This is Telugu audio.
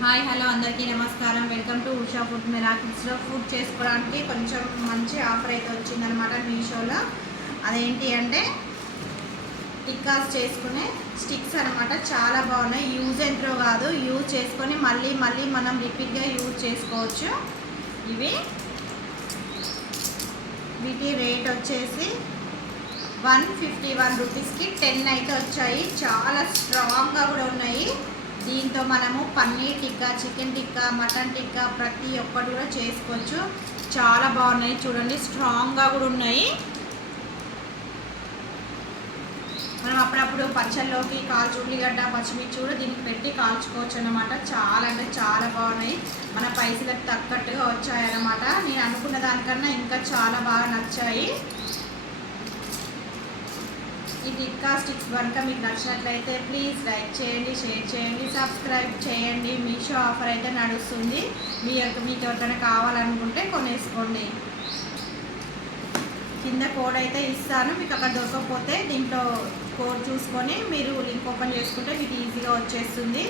హాయ్ హలో అందరికీ నమస్కారం. వెల్కమ్ టు ఉషా ఫుడ్ మిరాకిల్స్లో ఫుడ్ చేసుకోవడానికి కొంచెం మంచి ఆఫర్ అయితే వచ్చిందనమాట మీషోలో. అదేంటి అంటే టిక్కాస్ చేసుకునే స్టిక్స్ అనమాట. చాలా బాగున్నాయి. యూజ్ అండ్ త్రో కాదు, యూజ్ చేసుకొని మళ్ళీ మనం రిపీట్గా యూజ్ చేసుకోవచ్చు. వీటి రేట్ వచ్చేసి 151 రూపీస్కి 10 అయితే వచ్చాయి. చాలా స్ట్రాంగ్గా కూడా ఉన్నాయి. దీంతో మనము పన్నీర్ టిక్కా, చికెన్ టిక్కా, మటన్ టిక్కా ప్రతి ఒక్కటి కూడా చేసుకోవచ్చు. చాలా బాగున్నాయి చూడండి, స్ట్రాంగ్గా కూడా ఉన్నాయి. మనం అప్పుడప్పుడు పచ్చళ్ళలోకి కాల్చి ఉల్లిగడ్డ పచ్చిమిర్చి కూడా దీనికి పెట్టి కాల్చుకోవచ్చు అన్నమాట. చాలా అంటే చాలా బాగున్నాయి. మన పైసలకు తగ్గట్టుగా వచ్చాయన్నమాట. నేను అనుకున్న దానికన్నా ఇంకా చాలా బాగా నచ్చాయి. ఈ టిక్కా స్టిక్స్ కనుక మీకు నచ్చినట్లయితే ప్లీజ్ లైక్ చేయండి, షేర్ చేయండి, సబ్స్క్రైబ్ చేయండి. మీషో ఆఫర్ అయితే నడుస్తుంది. మీకు ఎవరికైనా కావాలనుకుంటే కొనేసుకోండి. కింద కోడ్ అయితే ఇస్తాను. మీకు అక్కడ దొరకకపోతే దీంట్లో కోడ్ చూసుకొని మీరు లింక్ ఓపెన్ చేసుకుంటే మీకు ఈజీగా వచ్చేస్తుంది.